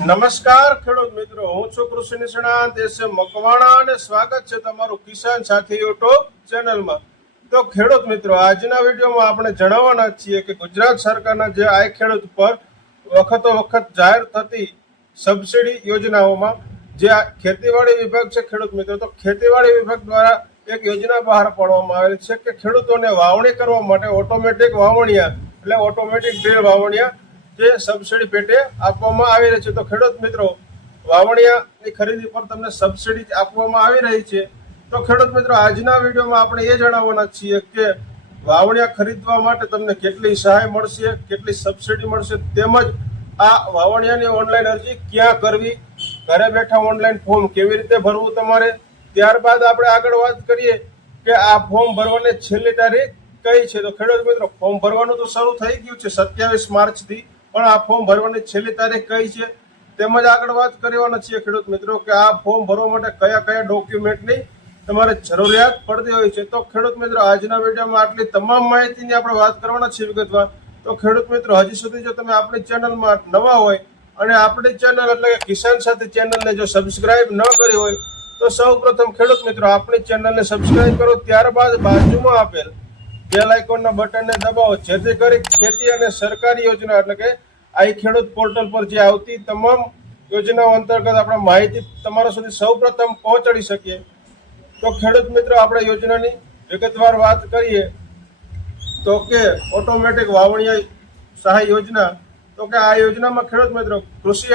નમસ્કાર ખેડૂત મિત્રો, હું છું કૃષિ નિષ્ણાત એસ મકવાણા અને સ્વાગત છે તમારું કિસાન સાથી યુટ્યુબ ચેનલમાં। તો ખેડૂત મિત્રો, આજના વિડીયોમાં આપણે જણાવવાના છીએ કે ગુજરાત સરકારના જે આઈ ખેડૂત પર વખતો વખત જાહેર થતી સબસિડી યોજનાઓમાં જે ખેતીવાડી વિભાગ છે ખેડૂત મિત્રો, તો ખેતીવાડી વિભાગ દ્વારા એક યોજના બહાર પાડવામાં આવેલ છે કે ખેડૂતોને વાવણી કરવા માટે ઓટોમેટિક વાવણિયા એટલે ઓટોમેટિક ડ્રીલ વાવણિયા જે સબસિડી પેટે આપવામાં આવી રહી છે। તો ખેડૂત મિત્રો, વાવણિયાની ખરીદી પર તમને સબસિડી આપવામાં આવી રહી છે। તો ખેડૂત મિત્રો, આજના વિડીયોમાં આપણે એ જણાવવાના છીએ કે વાવણિયા ખરીદવા માટે તમને કેટલી સહાય મળશે, કેટલી સબસિડી મળશે, તેમજ આ વાવણિયાની ઓનલાઈન અરજી ક્યાં કરવી, ઘરે બેઠા ઓનલાઈન ફોર્મ કેવી રીતે ભરવું તમારે। ત્યારબાદ આપણે આગળ વાત કરીએ કે આ ફોર્મ ભરવાની છેલ્લી તારીખ કઈ છે। તો ખેડૂત મિત્રો, ફોર્મ ભરવાનું તો શરૂ થઈ ગયું છે 27 માર્ચથી, પણ આ ફોર્મ ભરવાની છેલ્લી તારીખ કઈ છે તેમજ આગળ વાત કરવાના છીએ ખેડૂત મિત્રો કે આ ફોર્મ ભરવા માટે કયા કયા ડોક્યુમેન્ટની તમારે જરૂરિયાત પડતી હોય છે। તો ખેડૂત મિત્રો, આજના વિડીયોમાં આટલી તમામ માહિતીની આપણે વાત કરવાના છીએ વિગતવાર। તો ખેડૂત મિત્રો, હજી સુધી જો તમે આપણી ચેનલમાં નવા હોય અને આપણી ચેનલ એટલે કે કિસાન સાથી ચેનલને જો સબસ્ક્રાઇબ ન કરી હોય તો સૌ પ્રથમ ખેડૂત મિત્રો આપણી ચેનલને સબસ્ક્રાઇબ કરો, ત્યારબાદ બાજુમાં આપેલ બેલ આઇકોનના બટનને દબાવો, જેથી કરી ખેતી અને સરકારી યોજના એટલે કે આઈ ખેડૂત પોર્ટલ પર જે આવતી તમામ યોજનાઓ અંતર્ગત આપણે માહિતી તમારા સુધી સૌ પ્રથમ પહોંચાડી શકીએ। તો ખેડૂત મિત્રો, આપણે યોજનાની વિગતવાર વાત કરીએ તો કે ઓટોમેટિક વાવણીયા સહાય યોજના, તો કે આ યોજનામાં ખેડૂત મિત્રો કૃષિ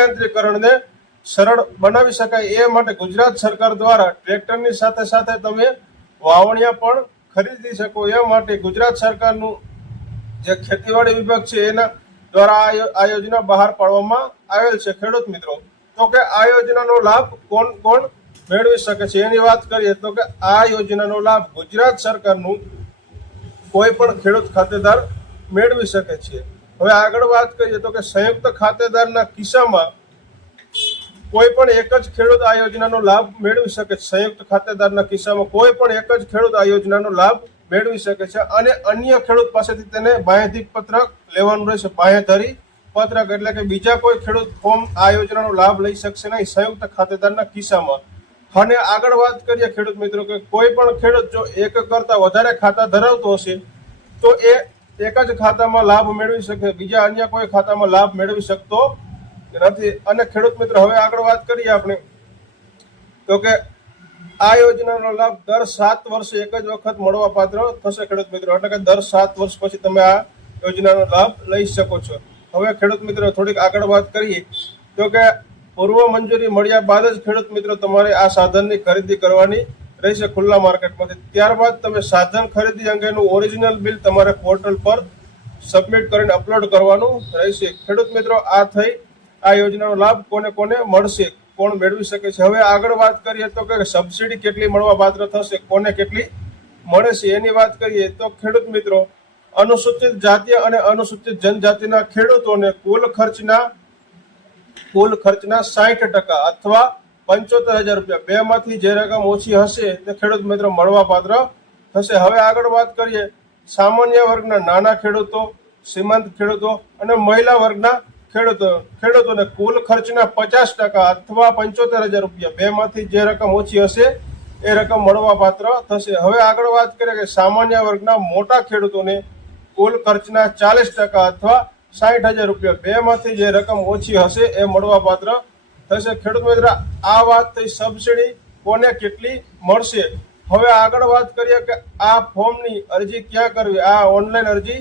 યાંત્રીકરણને સરળ બનાવી શકાય એ માટે ગુજરાત સરકાર દ્વારા ટ્રેક્ટરની સાથે સાથે તમે વાવણિયા પણ ખરીદી શકો એ માટે ગુજરાત સરકારનું જે ખેતીવાડી વિભાગ છે એના દ્વારા આ યોજના બહાર પાડવામાં આવેલ છે। ખેડૂત મિત્રો, તો કે આ યોજનાનો લાભ કોણ કોણ મેળવી શકે છે એની વાત કરીએ તો કે આ યોજનાનો લાભ ગુજરાત સરકારનું કોઈ પણ ખેડૂત ખાતેદાર મેળવી શકે છે। હવે આગળ વાત કરીએ તો કે સંયુક્ત ખાતેદારના કિસ્સામાં કોઈ પણ એક જ ખેડૂત આ યોજનાનો લાભ મેળવી શકે છે। સંયુક્ત ખાતેદારના કિસ્સામાં કોઈ પણ એક જ ખેડૂત આ યોજનાનો લાભ મેળવી શકે છે અને અન્ય ખેડૂત પાસેથી તેને બાંહેધરી પત્રક લેવાનું રહેશે। બાંહેધરી પત્રક એટલે કે બીજા કોઈ ખેડૂત ફોર્મ આ યોજનાનો લાભ લઈ શકશે નહીં સંયુક્ત ખાતેદારના કિસ્સામાં। અને આગળ વાત કરીએ ખેડૂત મિત્રો કે કોઈ પણ ખેડૂત જો એક કરતા વધારે ખાતા ધરાવતો હશે તો એ એક જ ખાતામાં લાભ મેળવી શકે, બીજા અન્ય કોઈ ખાતામાં લાભ મેળવી શકતો નથી। અને ખેડૂત મિત્રો, હવે આગળ વાત કરીએ આપણે તો કે આ યોજનાનો લાભ દર 7 વર્ષે એક જ વખત મળવા પાત્ર થશે ખેડૂત મિત્રો, એટલે કે દર 7 વર્ષ પછી તમે આ યોજનાનો લાભ લઈ શકો છો। હવે ખેડૂત મિત્રો, થોડીક આગળ વાત કરીએ તો કે પૂર્વ મંજૂરી મળ્યા બાદ જ ખેડૂત મિત્રો તમારે આ સાધનની ખરીદી કરવાની રહેશે ખુલ્લા માર્કેટમાંથી। ત્યારબાદ તમે સાધન ખરીદી અંગેનું ઓરિજિનલ બિલ તમારે પોર્ટલ પર સબમિટ કરીને અપલોડ કરવાનું રહેશે। ખેડૂત મિત્રો, આ થઈ આ યોજનાનો લાભ કોને કોને મળશે, કોણ મેળવી શકે છે। હવે આગળ વાત કરીએ તો કે સબસિડી કેટલી મળવા પાત્ર થશે, કોને કેટલી મળે છે એની વાત કરીએ તો ખેડૂત મિત્રો, અનુસૂચિત જાતિ અને અનુસૂચિત જનજાતિના ખેડૂતોને કુલ ખર્ચના 60% અથવા 75,000 રૂપિયા બેમાંથી જે રકમ ઓછી હશે તે ખેડૂત મિત્રો મળવા પાત્ર થશે। હવે આગળ વાત કરીએ સામાન્ય વર્ગના નાના ખેડૂતો, સીમાંત ખેડૂતો અને મહિલા વર્ગના ખેડૂતોને કુલ ખર્ચના 50% અથવા 75,000 રૂપિયા બેમાંથી જે રકમ ઓછી હશે એ રકમ મળવા પાત્ર થશે। હવે આગળ વાત કરીએ કે સામાન્ય વર્ગના મોટા ખેડૂતોને કુલ ખર્ચના 40% અથવા 60,000 રૂપિયા બેમાંથી જે રકમ ઓછી હશે એ મળવા પાત્ર થશે। ખેડૂત મિત્ર, આ વાત થઈ સબસિડી કોને કેટલી મળશે। હવે આગળ વાત કરીએ કે આ ફોર્મની અરજી ક્યાં કરવી, આ ઓનલાઈન અરજી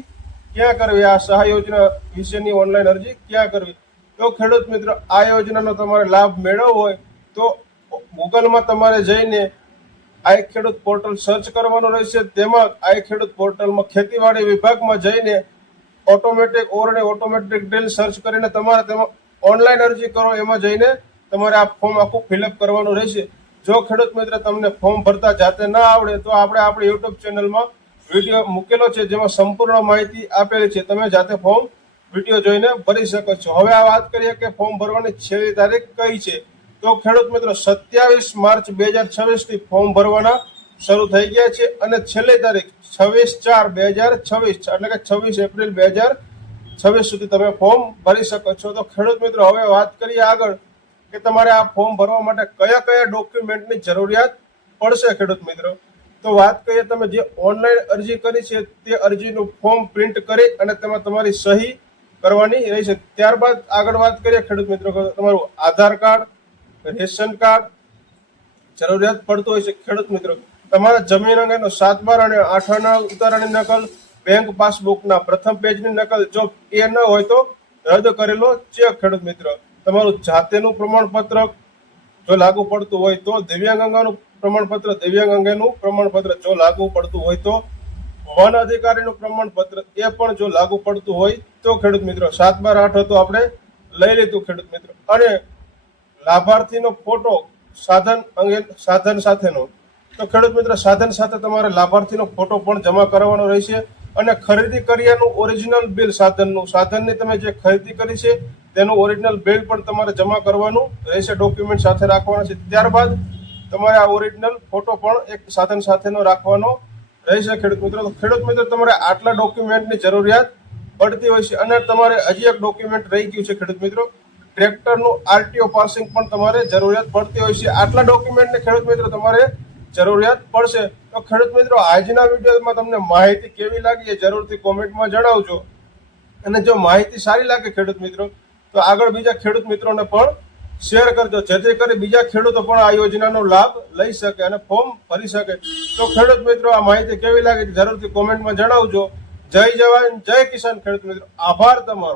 ક્યાં કરવી, આ સહાય યોજના વિશેની ઓનલાઈન અરજી ક્યાં કરવી। તો ખેડૂત મિત્રો, આ યોજનાનો તમારે લાભ મેળવવો હોય તો ગૂગલમાં તમારે જઈને આઈ ખેડૂત પોર્ટલ સર્ચ કરવાનું રહેશે। તેમાં આઈ ખેડૂત પોર્ટલમાં ખેતીવાડી વિભાગમાં જઈને ઓટોમેટિક ડ્રીલ સર્ચ કરીને તમારે તેમાં ઓનલાઈન અરજી કરો, એમાં જઈને તમારે આ ફોર્મ આખું ફિલઅપ કરવાનું રહેશે। જો ખેડૂત મિત્ર તમને ફોર્મ ભરતા જાતે ના આવડે તો આપણે આપણી યુટ્યુબ ચેનલમાં વિડીયો મૂકેલો છે જેમાં સંપૂર્ણ માહિતી આપેલી છે, તમે જાતે ફોર્મ વિડીયો જોઈને ભરી શકો છો। હવે આ વાત કરીએ કે ફોર્મ ભરવાની છેલ્લી તારીખ કઈ છે તો ખેડૂત મિત્રો 27 માર્ચ 2026 થી ફોર્મ ભરવાના શરૂ થઈ ગયા છે અને છેલ્લી તારીખ 26/4/2026 એટલે કે 26 એપ્રિલ 2026 26 સુધી તમે ફોર્મ ભરી શકો છો. તો ખેડૂત મિત્રો હવે વાત કરીએ આગળ કે તમારે આ ફોર્મ ભરવા માટે કયા કયા ડોક્યુમેન્ટની જરૂરિયાત પડશે ખેડૂત મિત્રો. તો વાત કરીએ, તમે જે ઓનલાઈન અરજી કરી છે તે અરજીનું ફોર્મ પ્રિન્ટ કરી અને તેમાં તમારી સહી કરવાની રહેશે. ત્યારબાદ આગળ વાત કરીએ ખેડૂત મિત્રો, તમારું આધાર કાર્ડ, રેશન કાર્ડ જરૂરિયાત પડતું હોય છે ખેડૂત મિત્રો. તમારા જમીન અંગેનો 7/12 અને 8 આના ઉતારાની નકલ, બેંક પાસબુકના પ્રથમ પેજની નકલ, જો એ ન હોય તો રદ કરેલો ચેક ખેડૂત મિત્રો. તમારું જાતેનું પ્રમાણપત્ર જો લાગુ પડતું હોય તો, દિવ્યાંગ અંગેનું પ્રમાણપત્ર, દિવ્યાંગ અંગેનું પ્રમાણપત્ર જો લાગુ પડતું હોય તો, વન અધિકારીનું પ્રમાણપત્ર એ પણ જો લાગુ પડતું હોય તો ખેડૂત મિત્રો. 7/12 હતો આપણે લઈ લીધું ખેડૂત મિત્રો. અને લાભાર્થીનો ફોટો સાધન સાથેનો, તો ખેડૂત મિત્રો સાધન સાથે તમારે લાભાર્થીનો ફોટો પણ જમા કરાવવાનો રહેશે. અને ખરીદી કર્યાનું ઓરિજિનલ બિલ, સાધનની તમે જે ખરીદી કરી છે તેનું ઓરિજિનલ બિલ પણ તમારે જમા કરવાનું રહેશે, ડોક્યુમેન્ટ સાથે રાખવાના છે. ત્યારબાદ તમારે આ ઓરિજિનલ ફોટો પણ એક સાધન સાથેનો રાખવાનો રહેશે ખેડૂત મિત્રો. તો ખેડૂત મિત્રો તમારે આટલા ડોક્યુમેન્ટની જરૂરિયાત પડતી હોય છે. અને તમારે હજી એક ડોક્યુમેન્ટ રહી ગયું છે ખેડૂત મિત્રો, ટ્રેક્ટરનું આરટીઓ પાસિંગ પણ તમારે જરૂરિયાત પડતી હોય છે. આટલા ડોક્યુમેન્ટની ખેડૂત મિત્રો તમારે જરૂરિયાત પડશે. તો ખેડૂત મિત્રો આજના વિડીયોમાં તમને માહિતી કેવી લાગી એ જરૂરથી કોમેન્ટમાં જણાવજો. અને જો માહિતી સારી લાગે ખેડૂત મિત્રો તો આગળ બીજા ખેડૂત મિત્રોને પણ શેર કરજો, જેથી કરી બીજા ખેડૂતો પણ આ યોજનાનો લાભ લઈ શકે અને ફોર્મ ભરી શકે. તો ખેડૂત મિત્રો આ માહિતી કેવી લાગી જરૂરથી કોમેન્ટમાં જણાવજો. જય જવાન જય કિસાન ખેડૂત મિત્રો, આભાર તમારો.